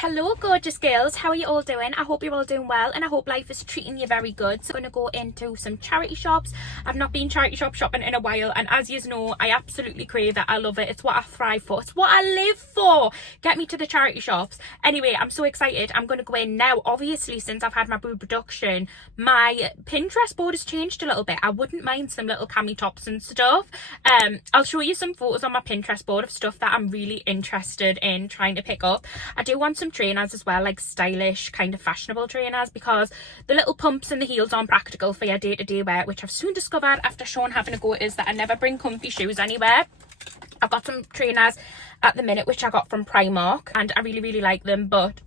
Hello gorgeous girls, how are you all doing? I hope you're all doing well and I hope life is treating you very good. So I'm going to go into some charity shops. I've not been charity shop shopping in a while, and as you know, I absolutely crave it. I love it. It's what I thrive for. It's what I live for. Get me to the charity shops. Anyway, I'm so excited. I'm going to go in now. Obviously, since I've had my boob reduction, my Pinterest board has changed a little bit. I wouldn't mind some little cami tops and stuff. I'll show you some photos on my Pinterest board of stuff that I'm really interested in trying to pick up. I do want some trainers as well, like stylish kind of fashionable trainers, because the little pumps and the heels aren't practical for your day-to-day wear, which I've soon discovered after Sean having a go, is that I never bring comfy shoes anywhere. I've got some trainers at the minute which I got from Primark and I really like them, but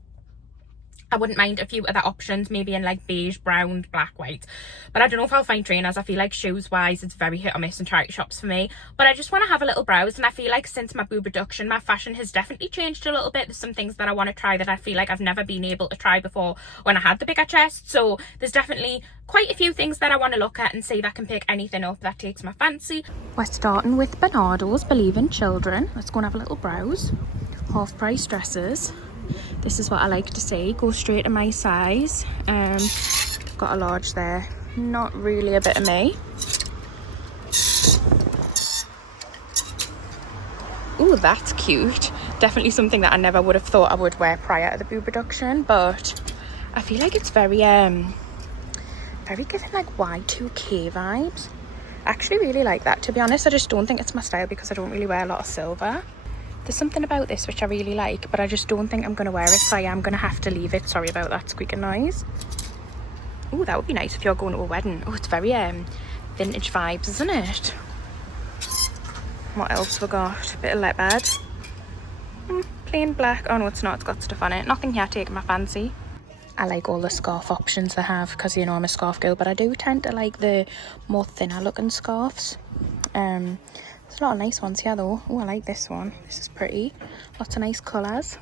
I wouldn't mind a few other options, maybe in like beige, brown, black, white. But I don't know if I'll find trainers. I feel like shoes wise it's very hit or miss in charity shops for me. But I just want to have a little browse, and I feel like since my boob reduction, my fashion has definitely changed a little bit. There's some things that I want to try that I feel like I've never been able to try before when I had the bigger chest. So there's definitely quite a few things that I want to look at and see if I can pick anything up that takes my fancy. We're starting with Bernardo's Believe in Children. Let's go and have a little browse. Half price dresses. This is what I like to see. Go straight to my size. Got a large there. Not really a bit of me. Ooh, that's cute. Definitely something that I never would have thought I would wear prior to the boob reduction, but I feel like it's very giving like Y2K vibes. I actually really like that, to be honest. I just don't think it's my style because I don't really wear a lot of silver. There's something about this which I really like, but I just don't think I'm going to wear it, so I am going to have to leave it. Sorry about that squeaking noise. Oh, that would be nice if you're going to a wedding. Oh, it's very vintage vibes, isn't it? What else we got? Bit of leopard. Plain black. Oh no, it's not. It's got stuff on it. Nothing here taking my fancy. I like all the scarf options they have because, you know, I'm a scarf girl, but I do tend to like the more thinner looking scarves. There's a lot of nice ones here though. Oh, I like this one. This is pretty. Lots of nice colours.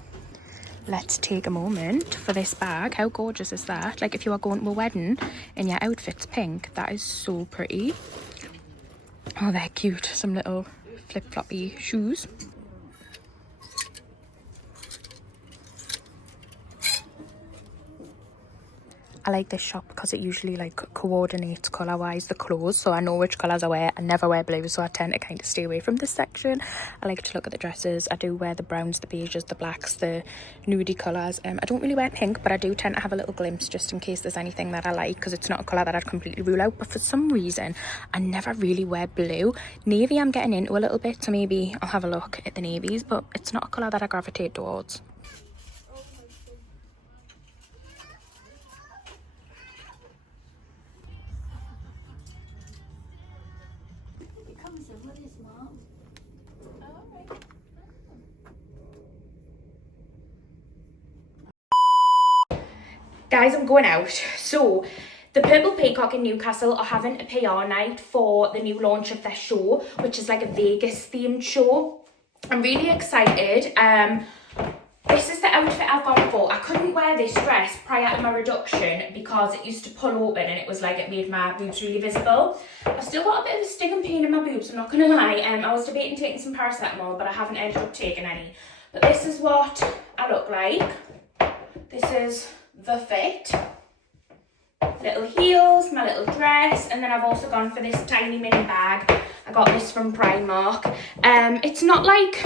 Let's take a moment for this bag. How gorgeous is that? Like if you are going to a wedding and your outfit's pink, that is so pretty. Oh, they're cute. Some little flip-floppy shoes. I like this shop because it usually like coordinates colour wise the clothes, so I know which colours I wear. I never wear blue, so I tend to kind of stay away from this section. I like to look at the dresses. I do wear the browns, the beiges, the blacks, the nudie colours. I don't really wear pink, but I do tend to have a little glimpse just in case there's anything that I like, because it's not a colour that I'd completely rule out. But for some reason I never really wear blue. Navy I'm getting into a little bit, so maybe I'll have a look at the navies, but it's not a colour that I gravitate towards. Guys, I'm going out. So the Purple Peacock in Newcastle are having a PR night for the new launch of their show, which is like a Vegas themed show. I'm really excited. This is the outfit I've gone for. I couldn't wear this dress prior to my reduction because it used to pull open and it was like it made my boobs really visible. I've still got a bit of a stinging pain in my boobs, I'm not gonna lie. I was debating taking some paracetamol, but I haven't ended up taking any. But this is what I look like. This is the fit. Little heels, my little dress, and then I've also gone for this tiny mini bag. I got this from Primark. It's not like,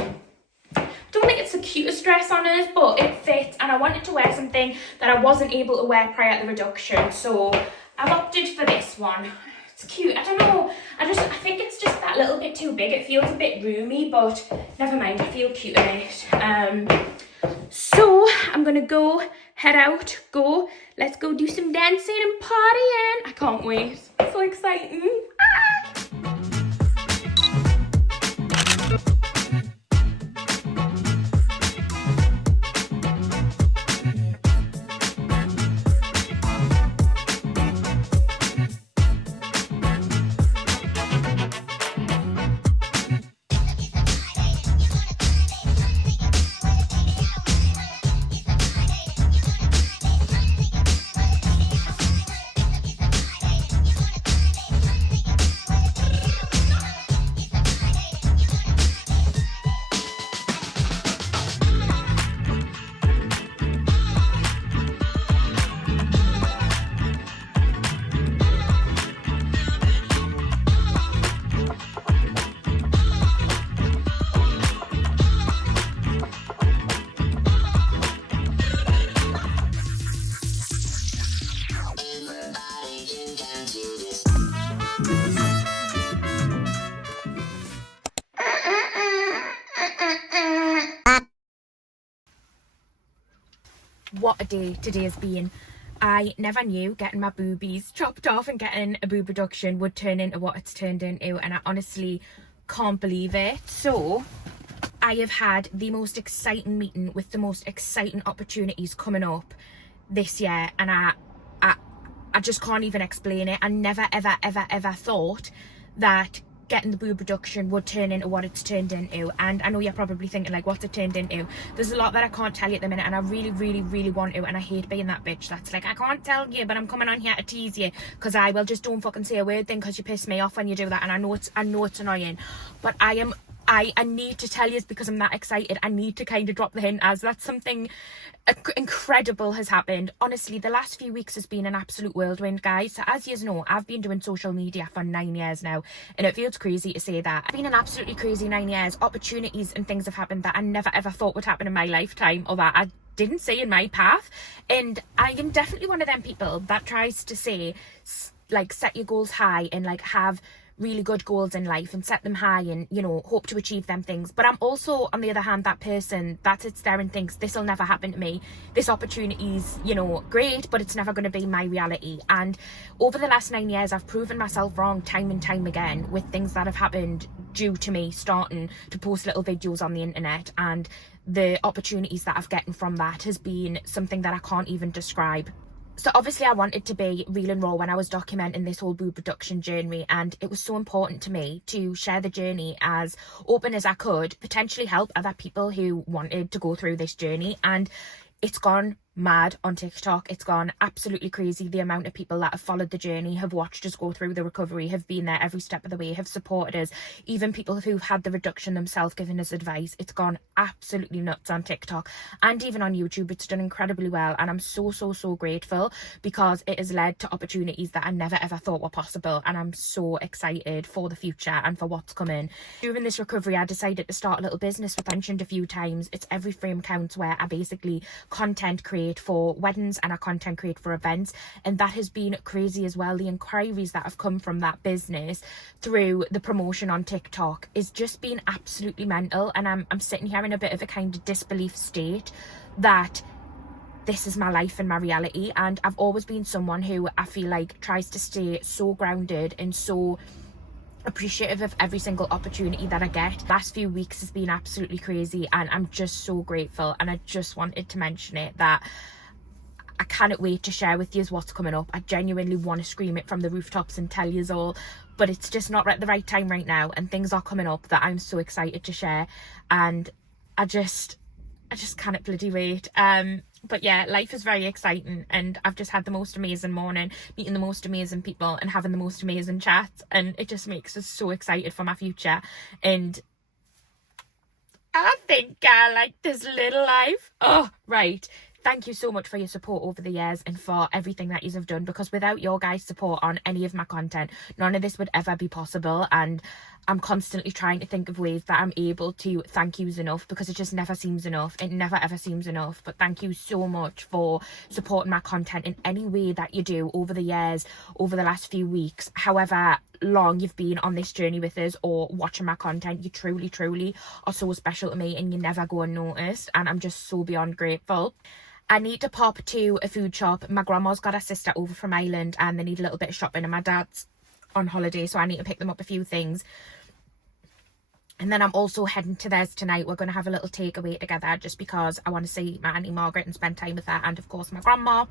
I don't think it's the cutest dress on us, but it fits, and I wanted to wear something that I wasn't able to wear prior to the reduction, so I've opted for this one. It's cute. I don't know, I think it's just that little bit too big. It feels a bit roomy, but never mind, I feel cute in it. So I'm gonna go head out, let's go do some dancing and partying. I can't wait, so exciting. what a day today has been. I never knew getting my boobies chopped off and getting a boob reduction would turn into what it's turned into, and I honestly can't believe it. So I have had the most exciting meeting with the most exciting opportunities coming up this year, and I just can't even explain it. I never ever thought that getting the boob reduction would turn into what it's turned into. And I know you're probably thinking, like, what's it turned into? There's a lot that I can't tell you at the minute, and I really want to, and I hate being that bitch that's like, I can't tell you, but I'm coming on here to tease you, because I will just don't fucking say a word then, because you piss me off when you do that. And I know it's annoying, but I need to tell you because I'm that excited. I need to kind of drop the hint, as that's something incredible has happened. Honestly, the last few weeks has been an absolute whirlwind, guys. So as you know, I've been doing social media for 9 years now, and it feels crazy to say that. It's been an absolutely crazy 9 years. Opportunities and things have happened that I never ever thought would happen in my lifetime, or that I didn't see in my path. And I am definitely one of them people that tries to say, like, set your goals high and like have really good goals in life and set them high and, you know, hope to achieve them things. But I'm also, on the other hand, that person that sits there and thinks, this will never happen to me, this opportunity's, you know, great, but it's never going to be my reality. And over the last 9 years, I've proven myself wrong time and time again with things that have happened due to me starting to post little videos on the internet, and the opportunities that I've gotten from that has been something that I can't even describe. So obviously I wanted to be real and raw when I was documenting this whole boob reduction journey, and it was so important to me to share the journey as open as I could, potentially help other people who wanted to go through this journey. And it's gone mad on TikTok. It's gone absolutely crazy. The amount of people that have followed the journey, have watched us go through the recovery, have been there every step of the way, have supported us, even people who've had the reduction themselves giving us advice. It's gone absolutely nuts on TikTok and even on YouTube. It's done incredibly well, and I'm so grateful, because it has led to opportunities that I never ever thought were possible, and I'm so excited for the future and for what's coming. During this recovery, I decided to start a little business, which I mentioned a few times. It's Every Frame Counts, where I basically content create for weddings and I content create for events, and that has been crazy as well. The inquiries that have come from that business through the promotion on TikTok is just been absolutely mental, and I'm sitting here in a bit of a kind of disbelief state that this is my life and my reality. And I've always been someone who I feel like tries to stay so grounded and so appreciative of every single opportunity that I get. Last few weeks has been absolutely crazy, and I'm just so grateful, and I just wanted to mention it, that I cannot wait to share with you what's coming up. I genuinely want to scream it from the rooftops and tell you all, but it's just not at the right time right now, and things are coming up that I'm so excited to share, and I just cannot bloody wait. But yeah, life is very exciting, and I've just had the most amazing morning, meeting the most amazing people and having the most amazing chats, and it just makes us so excited for my future. And I think I like this little life. Oh, right. Thank you so much for your support over the years and for everything that you have done, because without your guys' support on any of my content, none of this would ever be possible. And I'm constantly trying to think of ways that I'm able to thank yous enough, because it just never seems enough. It never ever seems enough. But thank you so much for supporting my content in any way that you do over the years, over the last few weeks, however long you've been on this journey with us or watching my content. You truly are so special to me, and you never go unnoticed, and I'm just so beyond grateful. I need to pop to a food shop. My grandma's got her sister over from Ireland, and they need a little bit of shopping, and my dad's on holiday, so I need to pick them up a few things. And then I'm also heading to theirs tonight. We're going to have a little takeaway together, just because I want to see my Auntie Margaret and spend time with her, and of course my grandma.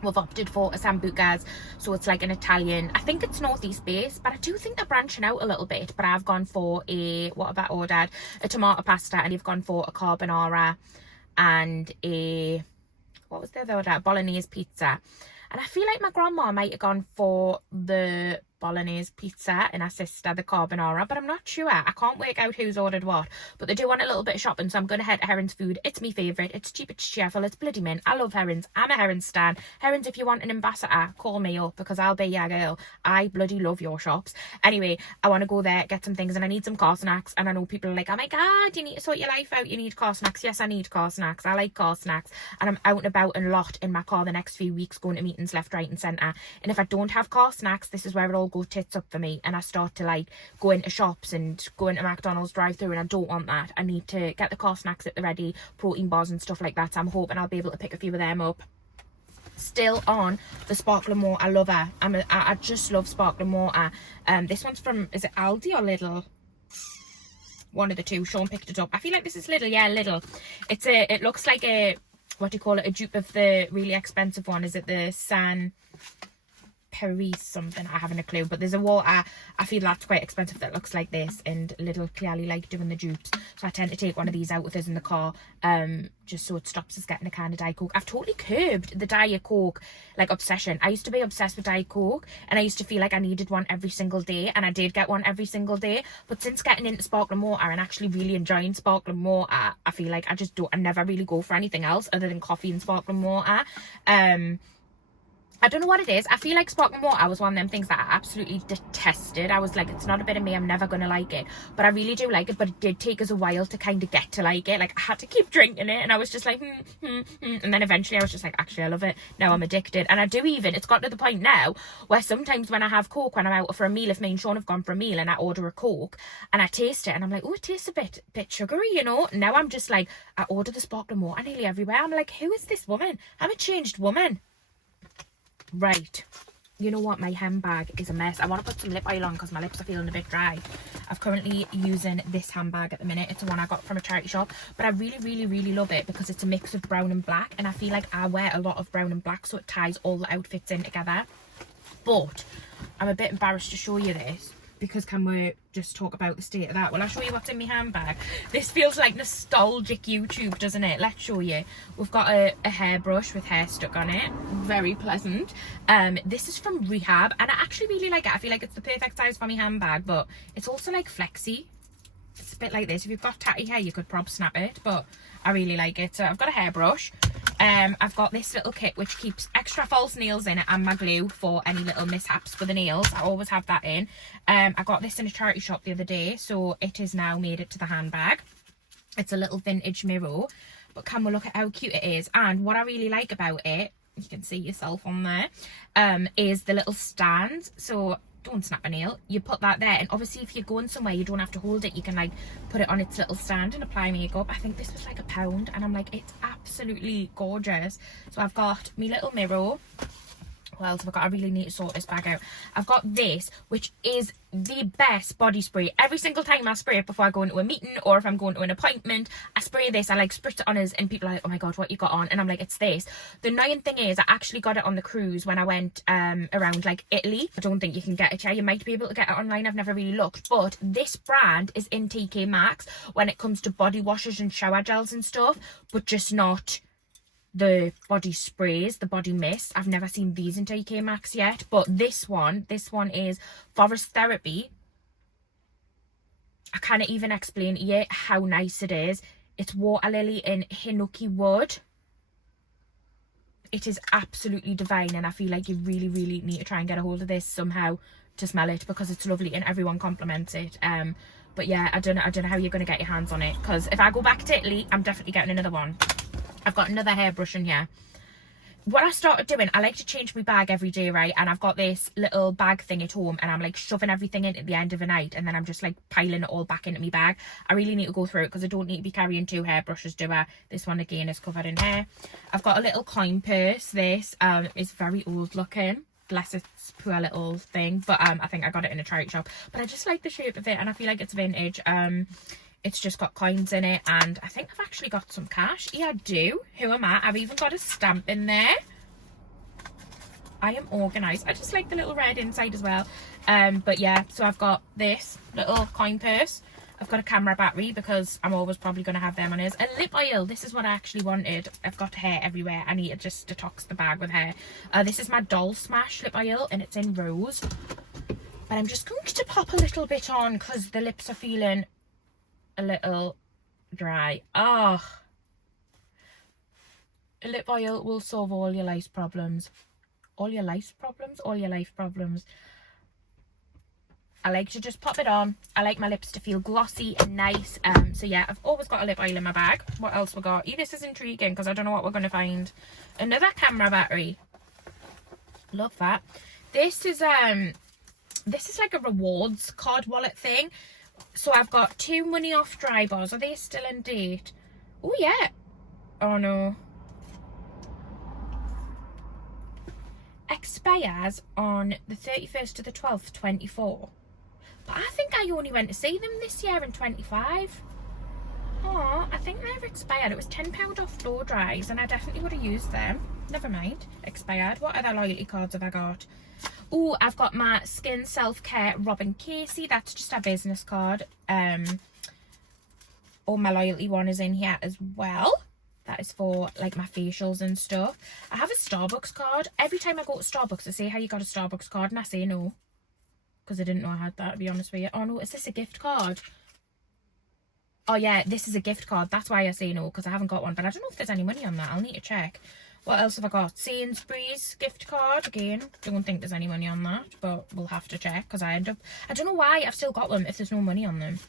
We've opted for a sambucas, so it's like an Italian, I think it's northeast based, but I do think they're branching out a little bit. But I've gone for what have I ordered? A tomato pasta, and you've gone for a carbonara and a, what was the other order? Bolognese pizza. And I feel like my grandma might have gone for the bolognese pizza and her sister the carbonara, but I'm not sure. I can't work out who's ordered what, but they do want a little bit of shopping, so I'm going to head to Heron's Food. It's my favourite. It's cheap, it's cheerful, it's bloody mint. I love Heron's. I'm a Heron's stan. Heron's, if you want an ambassador, call me up, because I'll be your girl. I bloody love your shops. Anyway, I want to go there, get some things, and I need some car snacks. And I know people are like, oh my god, you need to sort your life out, you need car snacks. Yes, I need car snacks. I like car snacks, and I'm out and about a lot in my car the next few weeks, going to meetings left, right and centre. And if I don't have car snacks, this is where it all go tits up for me and I start to like go into shops and go into McDonald's drive-through, and I don't want that. I need to get the car snacks at the ready, protein bars and stuff like that. So I'm hoping I'll be able to pick a few of them up. Still on the sparkling water. I love her. I just love sparkling water. This one's from, is it Aldi or Lidl? One of the two. Sean picked it up. I feel like this is Lidl. Yeah, Lidl. It looks like a, what do you call it, a dupe of the really expensive one. Is it the San Paris something? I haven't a clue, but there's a water, I feel that's quite expensive, that looks like this, and Lidl clearly like doing the dupes, so I tend to take one of these out with us in the car, just so it stops us getting a can of Diet Coke. I've totally curbed the Diet Coke like obsession. I used to be obsessed with Diet Coke, and I used to feel like I needed one every single day, and I did get one every single day, but since getting into sparkling water and actually really enjoying sparkling water, I feel like I never really go for anything else other than coffee and sparkling water. I don't know what it is. I feel like sparkling water was one of them things that I absolutely detested. I was like, it's not a bit of me, I'm never going to like it. But I really do like it, but it did take us a while to kind of get to like it. Like, I had to keep drinking it, and I was just like, and then eventually I was just like, actually, I love it. Now I'm addicted. And I do even, it's got to the point now where sometimes when I have Coke, when I'm out for a meal, if me and Sean have gone for a meal and I order a Coke and I taste it and I'm like, oh, it tastes a bit sugary, you know? Now I'm just like, I order the sparkling water nearly everywhere. I'm like, who is this woman? I'm a changed woman. Right, you know what, my handbag is a mess. I want to put some lip oil on because my lips are feeling a bit dry. I'm currently using this handbag at the minute. It's the one I got from a charity shop, but I really love it because it's a mix of brown and black, and I feel like I wear a lot of brown and black, so it ties all the outfits in together. But I'm a bit embarrassed to show you this, because can we just talk about the state of that? Well, I'll show you what's in my handbag. This feels like nostalgic YouTube, doesn't it? Let's show you. We've got a hairbrush with hair stuck on it. Very pleasant. This is from Rehab, and I actually really like it. I feel like it's the perfect size for my handbag, but it's also like flexy. It's a bit like this. If you've got tatty hair, you could probably snap it, but I really like it. So I've got a hairbrush. I've got this little kit which keeps extra false nails in it and my glue for any little mishaps for the nails. I always have that in. I got this in a charity shop the other day, so it has now made it to the handbag. It's a little vintage mirror, but can we look at how cute it is? And what I really like about it, you can see yourself on there, is the little stand. So don't snap a nail, you put that there, and obviously if you're going somewhere you don't have to hold it, you can like put it on its little stand and apply makeup. I think this was like £1, and I'm like, it's absolutely gorgeous. So I've got my little mirror. What else have I got? I really need to sort this bag out. I've got this, which is the best body spray. Every single time I spray it before I go into a meeting, or if I'm going to an appointment, I spray this. I like spritz it on us, and people are like, oh my god, what you got on? And I'm like, it's this. The annoying thing is, I actually got it on the cruise when I went around like Italy. I don't think you can get it here. You might be able to get it online. I've never really looked, but this brand is in TK Maxx when it comes to body washes and shower gels and stuff, but just not the body sprays, the body mist. I've never seen these in TK Maxx yet, but this one is Forest Therapy. I can't even explain yet how nice it is. It's water lily and hinoki wood. It is absolutely divine, and I feel like you really need to try and get a hold of this somehow to smell it, because it's lovely and everyone compliments it. But yeah, I don't know how you're going to get your hands on it, because if I go back to Italy, I'm definitely getting another one. I've got another hairbrush in here. What I started doing, I like to change my bag every day, right? And I've got this little bag thing at home, and I'm like shoving everything in at the end of the night, and then I'm just like piling it all back into my bag. I really need to go through it because I don't need to be carrying 2 hairbrushes, do I? This one again is covered in hair. I've got a little coin purse. This is very old looking. Bless its poor little thing, but I think I got it in a charity shop. But I just like the shape of it, and I feel like it's vintage. It's just got coins in it, and I think I've actually got some cash. Yeah, I do. Who am I? I've even got a stamp in there. I am organised. I just like the little red inside as well. But yeah, so I've got this little coin purse. I've got a camera battery because I'm always probably going to have them on us. A lip oil. This is what I actually wanted. I've got hair everywhere. I need to just detox the bag with hair. This is my Doll Smash lip oil, and it's in rose. But I'm just going to pop a little bit on because the lips are feeling a little dry. A lip oil will solve all your life problems. All your life problems? All your life problems. I like to just pop it on. I like my lips to feel glossy and nice. So yeah, I've always got a lip oil in my bag. What else we got? This is intriguing because I don't know what we're going to find. Another camera battery. Love that. This is this is like a rewards card wallet thing. So I've got 2 money off dry bars. Are they still in date? Oh yeah. Oh no. Expires on the 31st to the 12th, 24. But I think I only went to see them this year in 25. Oh, I think they're expired. It was £10 off blow dries and I definitely would have used them. Never mind. Expired. What other loyalty cards have I got? Oh, I've got my Skin Self-Care Robin Casey. That's just a business card. Oh, my loyalty one is in here as well. That is for like my facials and stuff. I have a Starbucks card. Every time I go to Starbucks, they say, how you got a Starbucks card? And I say no. Because I didn't know I had that, to be honest with you. Oh no, is this a gift card? Oh yeah, this is a gift card. That's why I say no, because I haven't got one. But I don't know if there's any money on that. I'll need to check. What else have I got? Sainsbury's gift card. Again, don't think there's any money on that, but we'll have to check because I don't know why I've still got them if there's no money on them.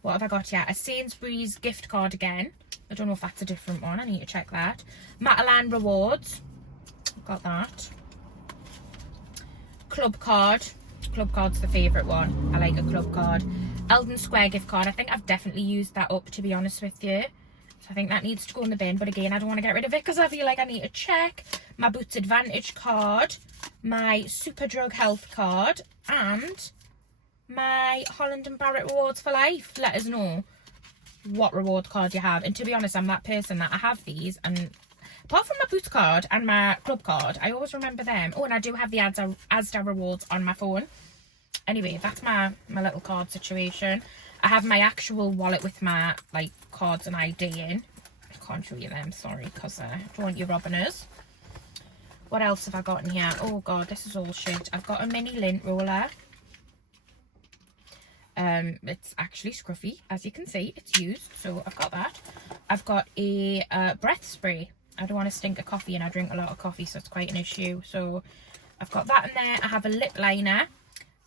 What have I got here? A Sainsbury's gift card again. I don't know if that's a different one. I need to check that. Matalan Rewards. Got that. Club card. Club card's the favourite one. I like a club card. Eldon Square gift card. I think I've definitely used that up, to be honest with you. So I think that needs to go in the bin. But again, I don't want to get rid of it because I feel like I need to check. My Boots Advantage card. My Superdrug Health card. And my Holland and Barrett Rewards for Life. Let us know what reward card you have. And to be honest, I'm that person that I have these. And apart from my Boots card and my club card, I always remember them. Oh, and I do have the Asda rewards on my phone. Anyway, that's my little card situation. I have my actual wallet with my like cards and ID in. I can't show you them, sorry, because I don't want you robbing us. What else have I got in here? Oh god, this is all shit. I've got a mini lint roller. It's actually scruffy, as you can see. It's used, so I've got that. I've got a breath spray. I don't want to stink of coffee, and I drink a lot of coffee, so it's quite an issue. So I've got that in there. I have a lip liner.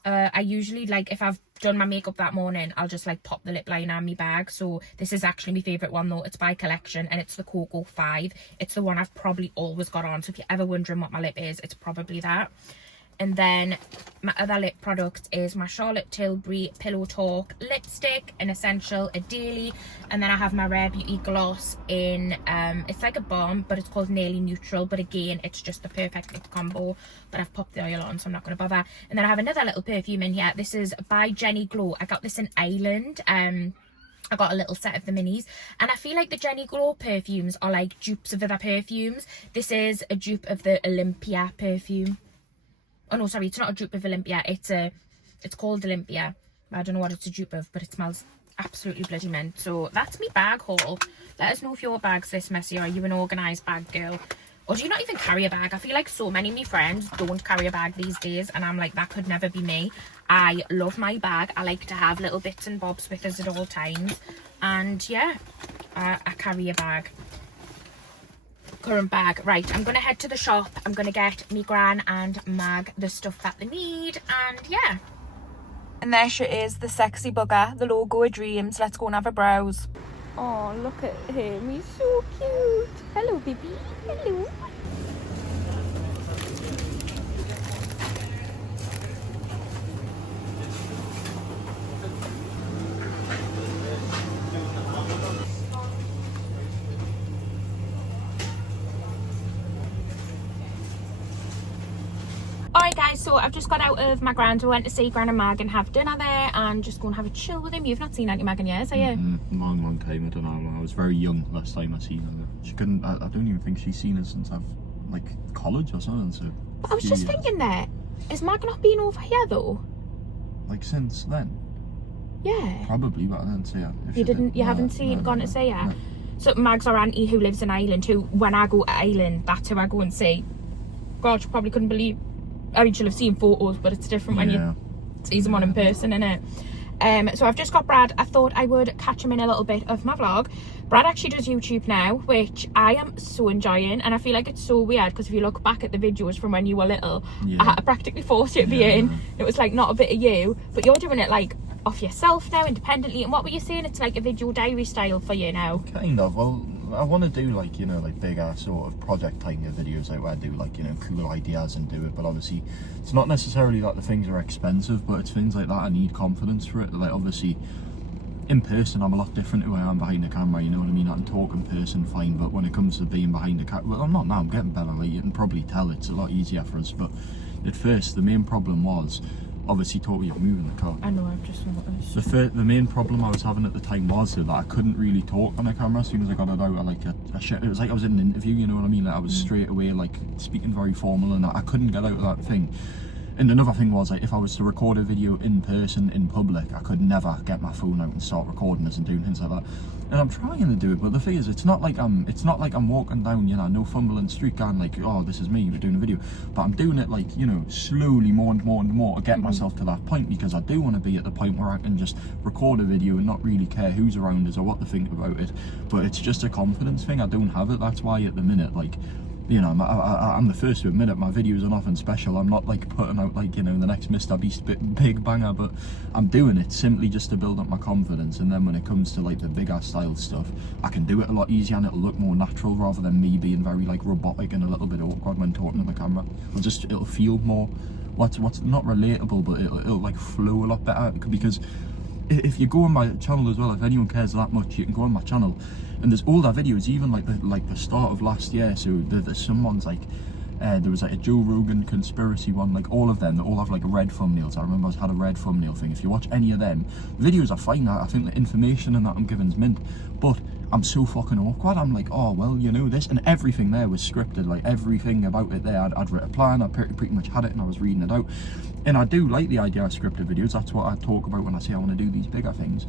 I usually, like, if I've done my makeup that morning, I'll just like pop the lip liner in my bag. So this is actually my favourite one though. It's by Collection and it's the Cocoa 5. It's the one I've probably always got on. So if you're ever wondering what my lip is, it's probably that. And then my other lip product is my Charlotte Tilbury Pillow Talk lipstick, an essential, a daily. And then I have my Rare Beauty gloss in, it's like a balm, but it's called Nearly Neutral. But again, it's just the perfect lip combo. But I've popped the oil on, so I'm not going to bother. And then I have another little perfume in here. This is by Jenny Glow. I got this in Ireland. I got a little set of the minis. And I feel like the Jenny Glow perfumes are like dupes of other perfumes. This is a dupe of the Olympia perfume. Oh no, sorry, it's not a dupe of Olympia. It's called Olympia. I don't know what it's a dupe of, but it smells absolutely bloody mint. So that's me bag haul. Let us know if your bag's this messy, or are you an organised bag girl? Or do you not even carry a bag? I feel like so many of my friends don't carry a bag these days, and I'm like, that could never be me. I love my bag. I like to have little bits and bobs with us at all times. And yeah, I carry a bag. Current bag. Right, I'm gonna head to the shop. I'm gonna get me gran and Mag the stuff that they need, and yeah. And there she is, the sexy bugger, the logo of dreams. Let's go and have a browse. Oh, look at him, he's so cute. Hello baby, hello. Alright guys, so I've just got out of my gran's. We went to see Gran and Mag and have dinner there and just go and have a chill with him. You've not seen Auntie Mag in years, have you? Long time, I don't know. I was very young last time I seen her. She couldn't, I don't even think she's seen us since I've, like, college or something. So I was just thinking there, is Mag not been over here though? Like since then? Yeah. Probably, but I didn't see her. You haven't gone to see her? No. So Mag's our auntie who lives in Ireland, who, when I go to Ireland, that's who I go and see. God, you probably couldn't believe, I mean, she'll have seen photos, but it's different when you see someone in person, innit? So I've just got Brad. I thought I would catch him in a little bit of my vlog. Brad actually does YouTube now, which I am so enjoying, and I feel like it's so weird because if you look back at the videos from when you were little, I had to practically force you to be in. It was like not a bit of you, but you're doing it like off yourself now, independently. And what were you saying? It's like a video diary style for you now. Kind of. Well, I want to do like, you know, like bigger sort of project kind of videos, like where I do like, you know, cool ideas and do it. But obviously it's not necessarily that the things are expensive, but it's things like that I need confidence for it. Like obviously in person I'm a lot different to where I am behind the camera, you know what I mean? I can talk in person fine, but when it comes to being behind the camera, well, I'm not now, I'm getting better. Like you can probably tell it's a lot easier for us, but at first the main problem was obviously you're moving the car. I know, I've just noticed. The main problem I was having at the time was that I couldn't really talk on a camera as soon as I got it out. It was like I was in an interview, you know what I mean? Like I was straight away like speaking very formal, and I couldn't get out of that thing. And another thing was, like, if I was to record a video in person, in public, I could never get my phone out and start recording this and doing things like that. And I'm trying to do it, but the thing is, it's not like I'm walking down, you know, no fumbling street going like, oh, this is me, we're doing a video. But I'm doing it like, you know, slowly more and more and more to get myself to that point, because I do want to be at the point where I can just record a video and not really care who's around us or what they think about it. But it's just a confidence thing. I don't have it. That's why at the minute, like, you know, I'm the first to admit it, my videos are nothing special. I'm not like putting out like, you know, the next Mr. Beast big banger, but I'm doing it simply just to build up my confidence. And then when it comes to like the bigger style stuff, I can do it a lot easier and it'll look more natural rather than me being very like robotic and a little bit awkward when talking to the camera. It'll feel more, what's not relatable, but it'll like flow a lot better, because if you go on my channel as well, if anyone cares that much, you can go on my channel and there's older videos, even like the start of last year. So there's some ones like there was like a Joe Rogan conspiracy one, like all of them, they all have like red thumbnails. I remember I had a red thumbnail thing. If you watch any of them, videos are fine. I think the information and that I'm giving's mint, but I'm so fucking awkward. I'm like, oh well, you know this, and everything there was scripted. Like everything about it there, I'd written a plan, I pretty much had it and I was reading it out. And I do like the idea of scripted videos. That's what I talk about when I say I want to do these bigger things.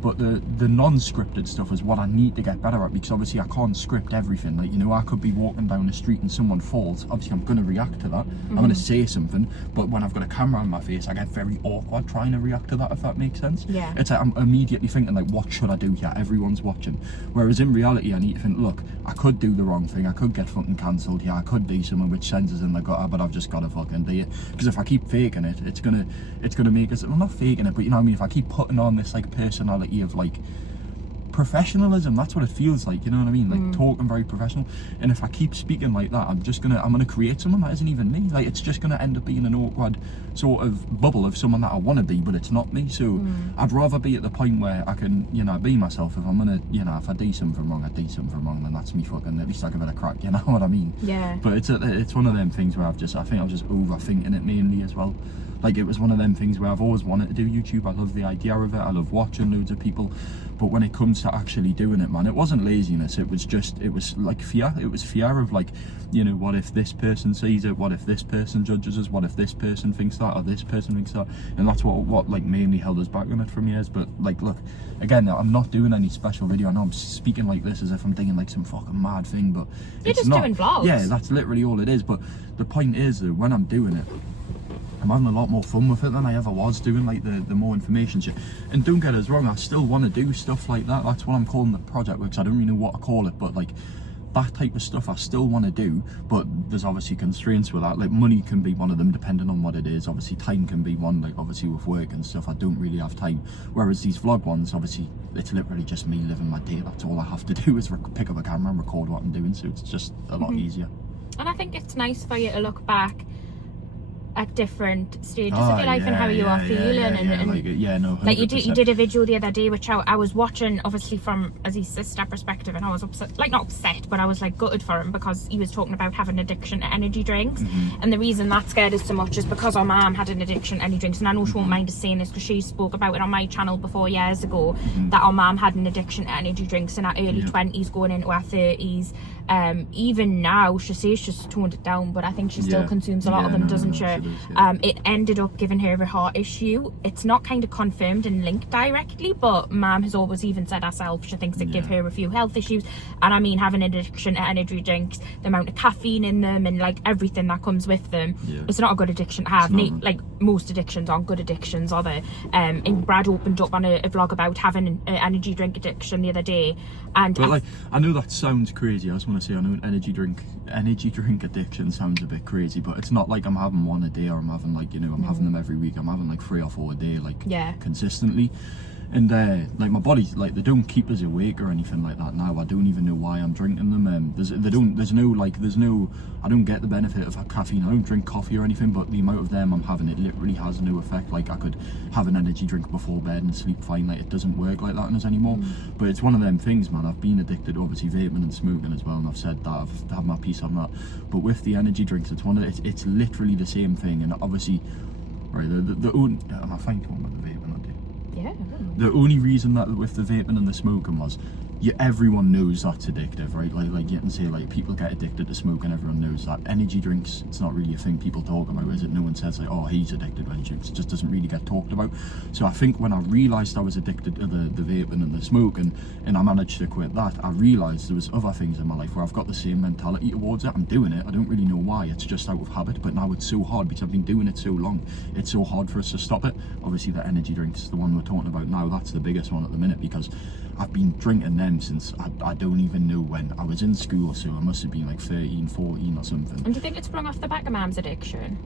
But the non-scripted stuff is what I need to get better at, because obviously I can't script everything. Like, you know, I could be walking down the street and someone falls. Obviously I'm going to react to that. I'm going to say something, but when I've got a camera on my face, I get very awkward trying to react to that, if that makes sense. Yeah. It's like I'm immediately thinking like, what should I do here? Everyone's watching. Whereas in reality, I need to think, look, I could do the wrong thing. I could get fucking cancelled here. I could do something which sends us in the gutter, but I've just got to fucking do it. Because if I keep faking it, it's gonna make us, well, not faking it, but you know what I mean? If I keep putting on this like personality of like professionalism, that's what it feels like, you know what I mean? Like talking very professional, and if I keep speaking like that, I'm gonna create someone that isn't even me. Like it's just gonna end up being an awkward sort of bubble of someone that I want to be, but it's not me. So I'd rather be at the point where I can, you know, be myself. If I'm gonna, you know, if I do something wrong, then that's me fucking, at least I give it a crack, you know what I mean? Yeah. But it's one of them things where I think I'm just overthinking it mainly as well. Like it was one of them things where I've always wanted to do YouTube. I love the idea of it. I love watching loads of people. But when it comes to actually doing it, man, it wasn't laziness. It was like fear. It was fear of like, you know, what if this person sees it? What if this person judges us? What if this person thinks that or this person thinks that? And that's what like mainly held us back on it from years. But like, look, again, I'm not doing any special video. I know I'm speaking like this as if I'm doing like some fucking mad thing, but You're it's just not. doing vlogs. Yeah, that's literally all it is. But the point is that when I'm doing it, I'm having a lot more fun with it than I ever was doing like the more information shit. And don't get us wrong, I still want to do stuff like that. That's what I'm calling the project work, 'cause I don't really know what to call it, but like that type of stuff I still want to do. But there's obviously constraints with that. Like money can be one of them, depending on what it is. Obviously time can be one, like obviously with work and stuff I don't really have time. Whereas these vlog ones, obviously it's literally just me living my day. That's all I have to do is pick up a camera and record what I'm doing, so it's just a lot easier. And I think it's nice for you to look back at different stages of your life and how you are feeling, like you did a video the other day which I was watching, obviously from as his sister perspective, and I was upset, like not upset, but I was like gutted for him, because he was talking about having addiction to energy drinks, and the reason that scared us so much is because our mum had an addiction to energy drinks. And I know she won't mind us saying this because she spoke about it on my channel before years ago, that our mum had an addiction to energy drinks in her early 20s going into her 30s. Even now she says she's toned it down, but I think she still consumes a lot of them, doesn't she? It ended up giving her a heart issue. It's not kind of confirmed and linked directly, but mum has always even said herself she thinks it gave her a few health issues. And I mean, having an addiction to energy drinks, the amount of caffeine in them and like everything that comes with them, it's not a good addiction to have. Like most addictions aren't good addictions, are they? And Brad opened up on a vlog about having an energy drink addiction the other day, and but like, I know that sounds crazy. I just want to say, I know an energy drink addiction sounds a bit crazy, but it's not like I'm having one a day, or I'm having like, you know, I'm having them every week. I'm having like 3 or 4 a day, like consistently. And like my body's like, they don't keep us awake or anything like that now. I don't even know why I'm drinking them. I don't get the benefit of caffeine. I don't drink coffee or anything, but the amount of them I'm having, it literally has no effect. Like I could have an energy drink before bed and sleep fine. Like it doesn't work like that on us anymore. But it's one of them things, man. I've been addicted to obviously vaping and smoking as well, and I've said that I've had my piece on that. But with the energy drinks, it's literally the same thing. And obviously, right, the only, am I fine talking about the vaping? Yeah. The only reason that with the vaping and the smoking was, everyone knows that's addictive, right? Like you can say, like, people get addicted to smoking, everyone knows that. Energy drinks, it's not really a thing people talk about, is it? No one says like, oh, he's addicted when he drinks. It just doesn't really get talked about. So I think when I realised I was addicted to the vaping and the smoking, and I managed to quit that, I realised there was other things in my life where I've got the same mentality towards it. I'm doing it, I don't really know why, it's just out of habit, but now it's so hard because I've been doing it so long. It's so hard for us to stop it. Obviously the energy drinks, the one we're talking about now, that's the biggest one at the minute, because I've been drinking them since I don't even know when. I was in school, so I must have been like 13, 14 or something. And do you think it sprung off the back of Mum's addiction?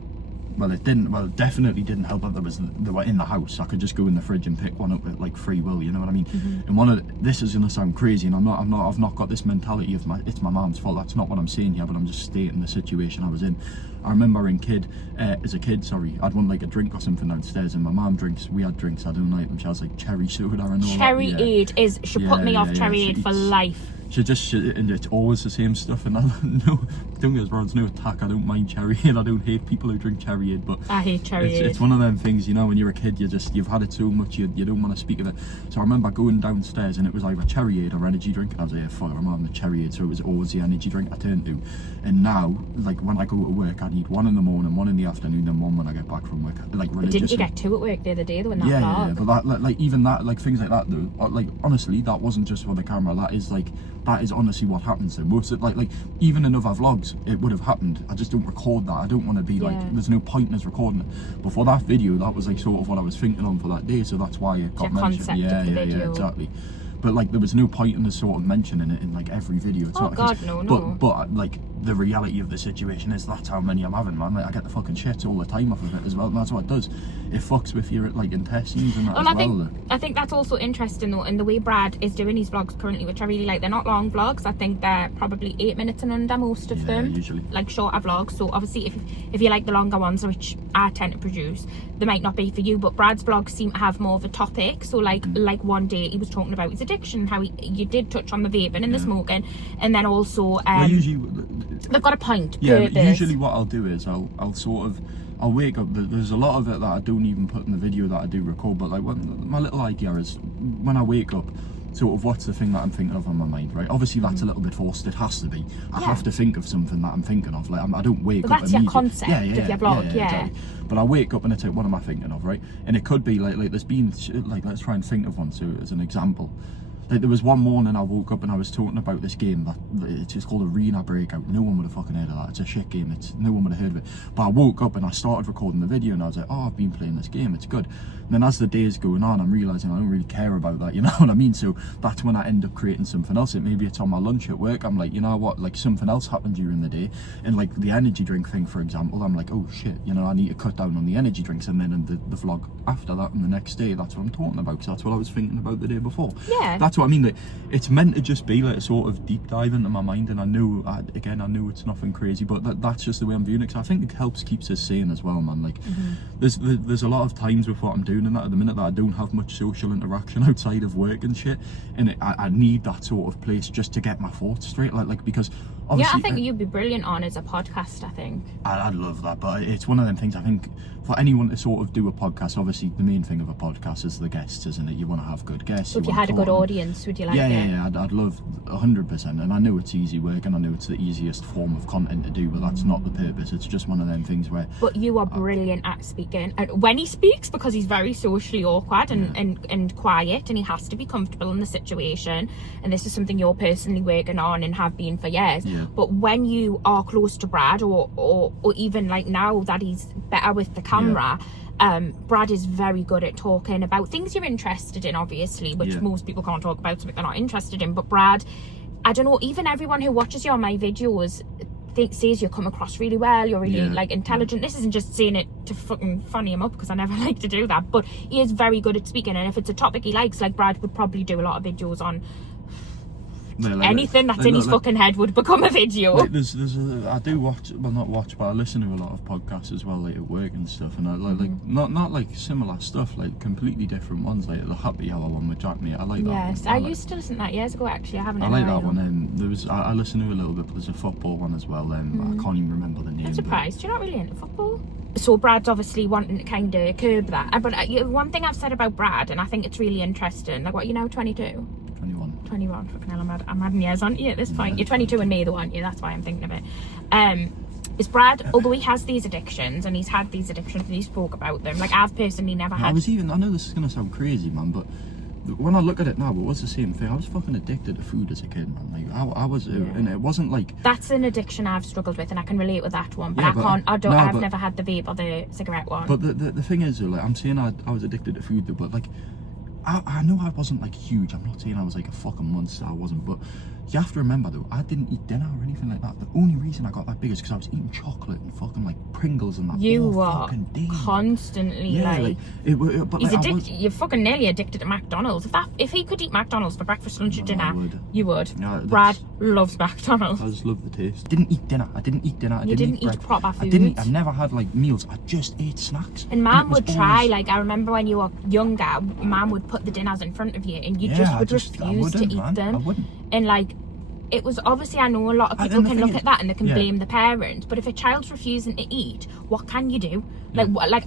Well, it didn't. Well, it definitely didn't help that they were in the house. I could just go in the fridge and pick one up at like free will. You know what I mean? And this is gonna sound crazy, and I've not got this mentality of it's my mum's fault. That's not what I'm saying here, but I'm just stating the situation I was in. I remember as a kid, I'd want like a drink or something downstairs, and my mum drinks. We had drinks. I don't like them. She has like cherry soda and all Cherry that. Aid is. She put me off Cherry Aid for life. And it's always the same stuff, and don't get us wrong, it's no attack, I don't mind Cherry Aid, I don't hate people who drink Cherry Aid, but I hate Cherry Aid. It's one of them things, you know, when you're a kid, you've had it so much, you don't want to speak of it. So I remember going downstairs, and it was either Cherry Aid or energy drink, and I was like, fuck, I'm having the Cherry Aid, so it was always the energy drink I turned to. And now, like, when I go to work, I need one in the morning, one in the afternoon, then one when I get back from work, like, religiously. Didn't you get two at work the other day, though, in that vlog? Yeah, but that, like, even that, like, things like that, though, like, honestly, that wasn't just for the camera, that is honestly what happens. So most of like even in other vlogs it would have happened. I just don't record that. I don't want to be like, there's no point in us recording it. But for that video, that was like sort of what I was thinking on for that day, so that's why it got mentioned. Yeah, exactly. But like there was no point in us sort of mentioning it in like every video. It's not God, no. But like the reality of the situation is that's how many I'm having, man. Like I get the fucking shits all the time off of it as well, and that's what it does. It fucks with your like intestines and that as well. I think that's also interesting though, in the way Brad is doing his vlogs currently, which I really like. They're not long vlogs. I think they're probably 8 minutes and under, most of them. Usually. Like shorter vlogs. So obviously if you like the longer ones, which I tend to produce, they might not be for you, but Brad's vlogs seem to have more of a topic. So like one day he was talking about his addiction, how you did touch on the vaping and the smoking, and then also they've got a point. Usually what I'll do is I'll wake up. There's a lot of it that I don't even put in the video that I do record, but like my little idea is when I wake up, sort of what's the thing that I'm thinking of on my mind, right? Obviously that's a little bit forced, it has to be. I have to think of something that I'm thinking of, like I don't wake up that's your concept of your vlog, exactly. But I wake up and it's like, what am I thinking of, right? And it could be like there's been like, let's try and think of one, so as an example. Like there was one morning I woke up and I was talking about this game that it's called Arena Breakout. No one would have fucking heard of that. It's a shit game. No one would have heard of it. But I woke up and I started recording the video and I was like, oh, I've been playing this game. It's good. And then as the days going on, I'm realising I don't really care about that. You know what I mean? So that's when I end up creating something else. Maybe it's on my lunch at work. I'm like, you know what? Like something else happened during the day. And like the energy drink thing, for example, I'm like, oh shit, you know, I need to cut down on the energy drinks. And then in the vlog after that and the next day, that's what I'm talking about. So that's what I was thinking about the day before. Yeah. That's what I mean. Like, it's meant to just be like a sort of deep dive into my mind, and I know it's nothing crazy, but that's just the way I'm viewing it, because I think it helps keeps us sane as well, man. Like there's a lot of times with what I'm doing and that at the minute that I don't have much social interaction outside of work and shit, and I need that sort of place just to get my thoughts straight, like because obviously, I think you'd be brilliant on as a podcast. I think I'd love that, but it's one of them things. I think for anyone to sort of do a podcast, obviously the main thing of a podcast is the guests, isn't it? You want to have good guests. So if you had a good audience, would you like it? Yeah, I'd love 100%, and I know it's easy work and I know it's the easiest form of content to do, but that's not the purpose. It's just one of them things where... But you are brilliant at speaking, and when he speaks, because he's very socially awkward and quiet, and he has to be comfortable in the situation, and this is something you're personally working on and have been for years, but when you are close to Brad, or even like now that he's better with the camera, Brad is very good at talking about things you're interested in, obviously, which most people can't talk about something they're not interested in. But Brad, I don't know, even everyone who watches you on my videos, think says you come across really well, you're really Yeah. like intelligent. This isn't just saying it to fucking funny him up, because I never like to do that, but he is very good at speaking, and if it's a topic he likes, like Brad would probably do a lot of videos on anything that's in his fucking head would become a video. Like I do watch, well not watch, but I listen to a lot of podcasts as well, like at work and stuff, and I like not like similar stuff, like completely different ones, like the Happy Hour one with Jack, mate. I like that one. Yes, I used to listen to that years ago, actually. I haven't. I in a like that while. one. I listen to a little bit, but there's a football one as well. I can't even remember the name. I'm surprised you're not really into football. So Brad's obviously wanting to kind of curb that. But one thing I've said about Brad, and I think it's really interesting, like, what, you know, 22? 21, fucking hell, I'm adding years on you at this point. You're 22 and me though, aren't you? That's why I'm thinking of it. Is Brad, although he has these addictions, and he's had these addictions and he spoke about them, like I've personally never had. I know this is going to sound crazy, man, but when I look at it now, it was the same thing. I was fucking addicted to food as a kid, man. Like I was, and it wasn't like... That's an addiction I've struggled with, and I can relate with that one, but yeah, I've never had the vape or the cigarette one. But the thing is, like, I'm saying I was addicted to food, though, but like, I know I wasn't like huge. I'm not saying I was like a fucking monster. I wasn't, but you have to remember though, I didn't eat dinner or anything like that. The only reason I got that big is because I was eating chocolate and fucking like Pringles and that. You all were fucking day. Constantly but he's like, addicted. You're fucking nearly addicted to McDonald's. If he could eat McDonald's for breakfast, lunch, and dinner, you would. Yeah, Brad loves McDonald's. I just love the taste. Didn't eat dinner. I didn't eat dinner. You didn't eat proper food. I never had like meals. I just ate snacks. And Mum would try. Like I remember when you were younger, Mum would put the dinners in front of you, and you would refuse to eat them. I wouldn't. And like, it was obviously, I know a lot of people can look at that and they can blame the parents, but if a child's refusing to eat, what can you do? Like what? Like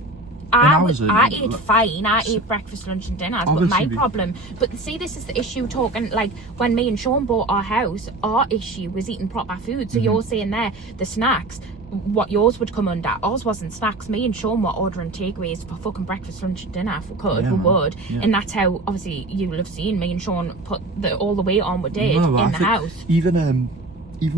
I ate fine. I ate breakfast, lunch, and dinner. But my problem. But see, this is the issue. Talking like when me and Sean bought our house, our issue was eating proper food. So you're saying there the snacks. What yours would come under, ours wasn't snacks. Me and Sean were ordering takeaways for fucking breakfast, lunch, and dinner if we could. We would, and that's how obviously you will have seen me and Sean put all the weight on we did in the house. Even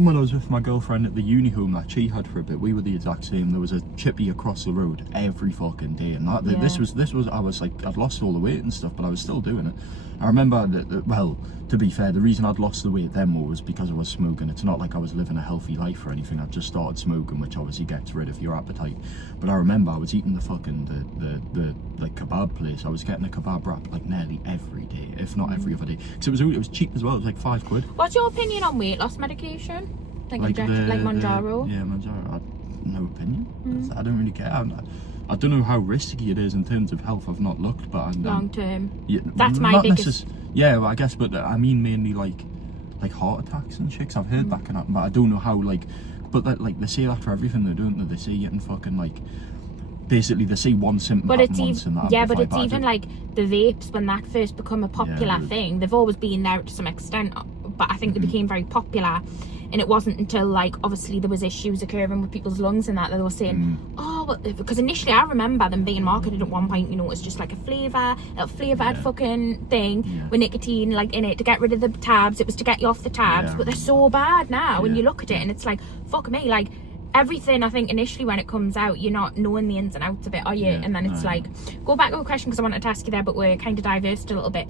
when I was with my girlfriend at the uni home that she had for a bit, we were the exact same. There was a chippy across the road every fucking day, and this was I was like, I'd lost all the weight and stuff, but I was still doing it. I remember that well, to be fair, the reason I'd lost the weight then more was because I was smoking. It's not like I was living a healthy life or anything. I'd just started smoking, which obviously gets rid of your appetite. But I remember I was eating the fucking the like kebab place. I was getting a kebab wrap like nearly every day, if not every other day, because it was cheap as well. It was like £5. What's your opinion on weight loss medication? Like Mounjaro? Yeah, Mounjaro. No opinion. I don't really care. I don't know how risky it is in terms of health. I've not looked, but long term. Yeah, that's my biggest. Yeah, well, I guess, but I mean mainly like heart attacks and shit. 'Cause I've heard that can happen, but I don't know how. But like they say that for everything, they don't. They say getting fucking like. Basically, they say one symptom. But it's even like the vapes, when that first become a popular thing. They've always been there to some extent, but I think they became very popular. And it wasn't until like obviously there was issues occurring with people's lungs and that they were saying, because initially I remember them being marketed at one point, you know, it's just like a flavoured fucking thing with nicotine like in it to get rid of the tabs. It was to get you off the tabs, but they're so bad now when you look at it, and it's like, fuck me, like everything. I think initially when it comes out, you're not knowing the ins and outs of it, are you? And then it's like, go back to a question because I wanted to ask you there, but we're kind of diversed a little bit.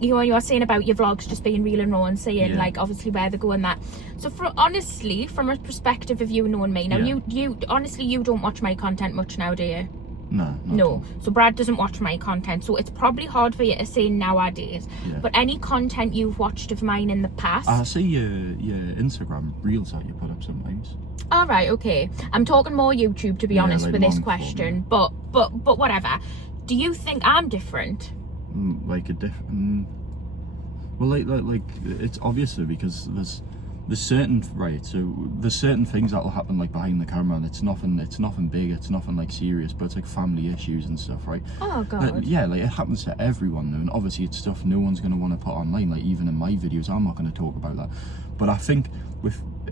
You know, you were saying about your vlogs just being real and raw and saying like obviously where they go and that. So honestly, from a perspective of you knowing me now, you honestly, you don't watch my content much now, do you? No. So Brad doesn't watch my content, so it's probably hard for you to say nowadays. But any content you've watched of mine in the past, I see your Instagram reels that you put up sometimes. All right, okay. I'm talking more YouTube to be honest like with this question, but whatever. Do you think I'm different? Like a different. Well, like it's obviously because there's certain there's certain things that will happen like behind the camera, and it's nothing big, it's nothing like serious, but it's like family issues and stuff, right? Oh god. Like it happens to everyone though, and obviously it's stuff no one's going to want to put online. Like even in my videos, I'm not going to talk about that. But I think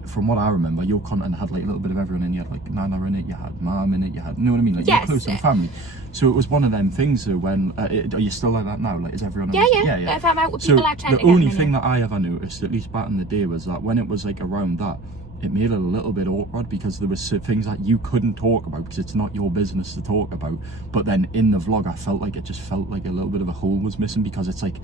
from what I remember, your content had like a little bit of everyone in. You had like Nana in it, you had Mum in it, you had, you know what I mean? Like you're close to the family. So it was one of them things when, are you still like that now? Like is everyone? Yeah. If I'm out with people, I tend to the only thing that I ever noticed, at least back in the day, was that when it was like around that, it made it a little bit awkward because there was things that you couldn't talk about because it's not your business to talk about. But then in the vlog, I felt like it just felt like a little bit of a hole was missing because it's like,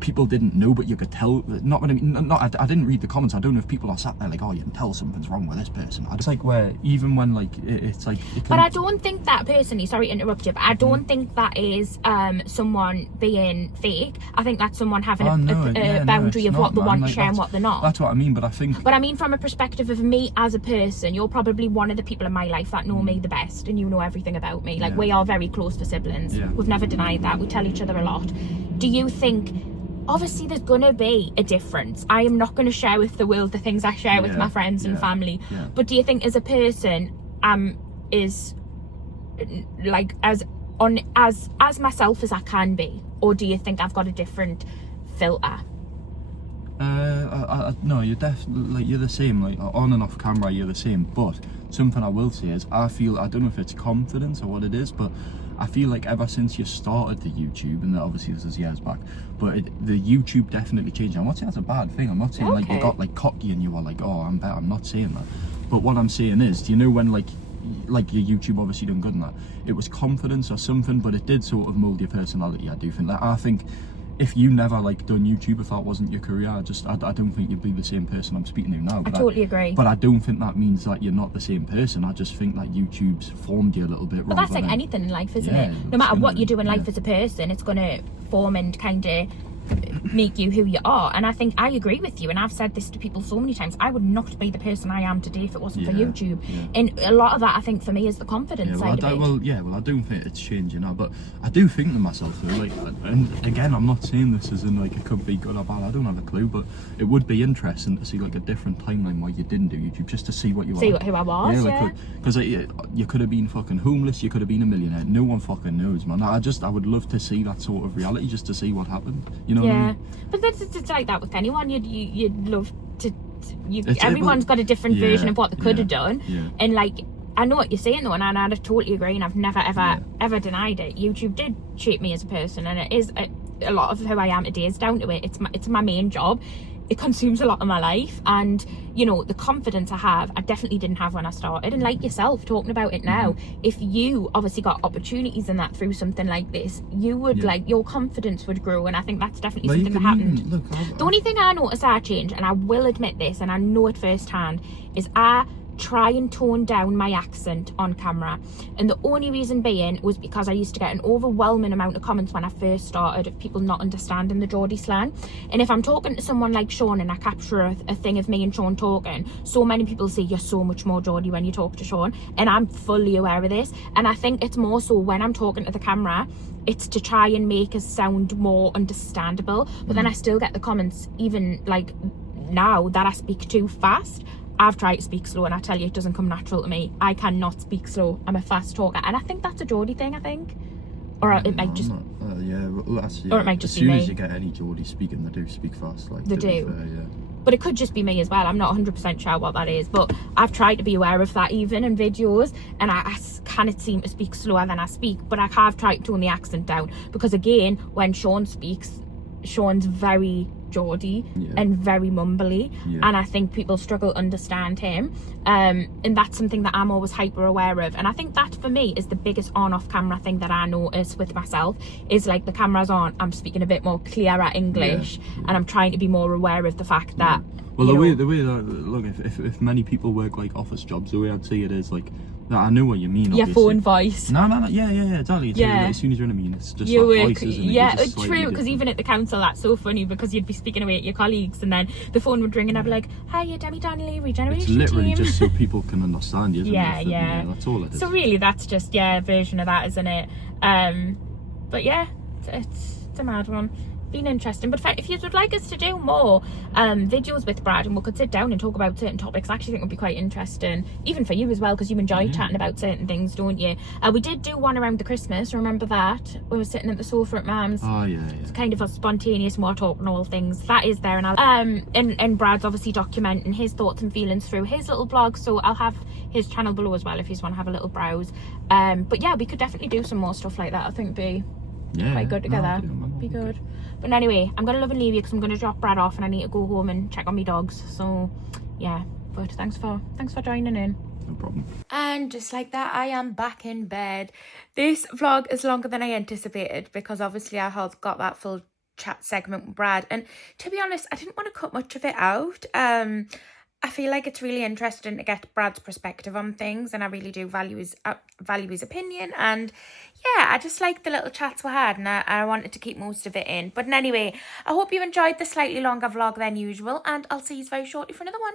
people didn't know, but you could tell. Not what I mean. Not I didn't read the comments. I don't know if people are sat there like, oh, you can tell something's wrong with this person. It's like where even when like it's like. But I don't think that personally. Sorry to interrupt you, but I don't think that is someone being fake. I think that's someone having a boundary of what they want to share and what they're not. That's what I mean. But I think. But I mean, from a perspective of me as a person, you're probably one of the people in my life that know me the best, and you know everything about me. Like we are very close for siblings. Yeah. We've never denied that. We tell each other a lot. Do you think? Obviously there's gonna be a difference. I am not gonna share with the world the things I share with my friends and family. But do you think as a person is like as myself as I can be, or do you think I've got a different filter? No, you're definitely like you're the same. Like on and off camera, you're the same. But something I will say is, I don't know if it's confidence or what it is, but I feel like ever since you started the YouTube, and obviously this is years back, but the YouTube definitely changed. I'm not saying that's a bad thing. I'm not saying like you got like cocky and you were like, oh, I'm better. I'm not saying that. But what I'm saying is, do you know when like your YouTube obviously done good in that? It was confidence or something, but it did sort of mold your personality. I do think that. I think if you never like done YouTube, if that wasn't your career, I don't think you'd be the same person I'm speaking to now. I totally agree. But I don't think that means that you're not the same person. I just think that YouTube's formed you a little bit. But that's like anything in life, isn't it? No matter what you do in life as a person, it's gonna form and kind of make you who you are. And I think I agree with you, and I've said this to people so many times. I would not be the person I am today if it wasn't for YouTube. And a lot of that, I think, for me, is the confidence side of it. Well, I don't think it's changing now, but I do think to myself though, like, and again, I'm not saying this as in like it could be good or bad, I don't have a clue, but it would be interesting to see like a different timeline where you didn't do YouTube, just to see what you were. Who I was. Because you could have been fucking homeless, you could have been a millionaire, no one fucking knows, man. I would love to see that sort of reality, just to see what happened, you know what I mean? But it's like that with anyone. You'd love to. Everyone's got a different version of what they could have done, and like I know what you're saying though, and I totally agree, and I've never ever denied it. YouTube did shape me as a person, and it is a lot of who I am today is down to it. It's my main job. It consumes a lot of my life, and you know, the confidence I have, I definitely didn't have when I started. And like yourself, talking about it now, if you obviously got opportunities in that through something like this, you would like your confidence would grow, and I think that's definitely something that happened. The only thing I noticed I changed, and I will admit this, and I know it firsthand, is I try and tone down my accent on camera, and the only reason being was because I used to get an overwhelming amount of comments when I first started of people not understanding the Geordie slang. And if I'm talking to someone like Sean and I capture a thing of me and Sean talking, so many people say you're so much more Geordie when you talk to Sean, and I'm fully aware of this. And I think it's more so when I'm talking to the camera, it's to try and make us sound more understandable. But then I still get the comments, even like now, that I speak too fast. I've tried to speak slow, and I tell you, it doesn't come natural to me. I cannot speak slow. I'm a fast talker, and I think that's a Geordie thing, I think. Or it might just... Or it might just be me. As soon as you get any Geordie speaking, they do speak fast. Like, they do. But it could just be me as well. I'm not 100% sure what that is. But I've tried to be aware of that even in videos, and I kind of seem to speak slower than I speak. But I have tried to tone the accent down, because again, when Sean speaks, Sean's very Geordie and very mumbly, and I think people struggle to understand him, and that's something that I'm always hyper aware of. And I think that for me is the biggest on-off camera thing that I notice with myself, is like the camera's on, I'm speaking a bit more clearer English, and I'm trying to be more aware of the fact that well, the way that, look, if many people work like office jobs, the way I'd see it is like, I know what you mean. Your phone voice. No, exactly. Like, as soon as you're in a meeting, it's just like voice, isn't it? Yeah, true. Because even at the council, that's so funny, because you'd be speaking away at your colleagues, and then the phone would ring, and I'd be like, "Hi, you're Demi Donnelly, Regeneration Team." It's literally just so people can understand you. Yeah. That's all it is. So really, that's just a version of that, isn't it? But yeah, it's a mad one. Been interesting. But if you would like us to do more videos with Brad, and we could sit down and talk about certain topics, I actually think would be quite interesting, even for you as well, because you enjoy chatting about certain things, don't you? We did do one around the Christmas, remember that? We were sitting at the sofa at Mum's. It's kind of a spontaneous more talking all things that is there, and I'll and Brad's obviously documenting his thoughts and feelings through his little blog, so I'll have his channel below as well if you just want to have a little browse. But yeah, we could definitely do some more stuff like that. I think be quite good together. Be good. But anyway, I'm gonna love and leave you, because I'm gonna drop Brad off and I need to go home and check on my dogs. So yeah, but thanks for joining in. No problem. And just like that, I am back in bed. This vlog is longer than I anticipated, because obviously I have got that full chat segment with Brad. And to be honest, I didn't want to cut much of it out. I feel like it's really interesting to get Brad's perspective on things, and I really do value his opinion. And yeah, I just like the little chats we had, and I wanted to keep most of it in. But anyway, I hope you enjoyed the slightly longer vlog than usual, and I'll see you very shortly for another one.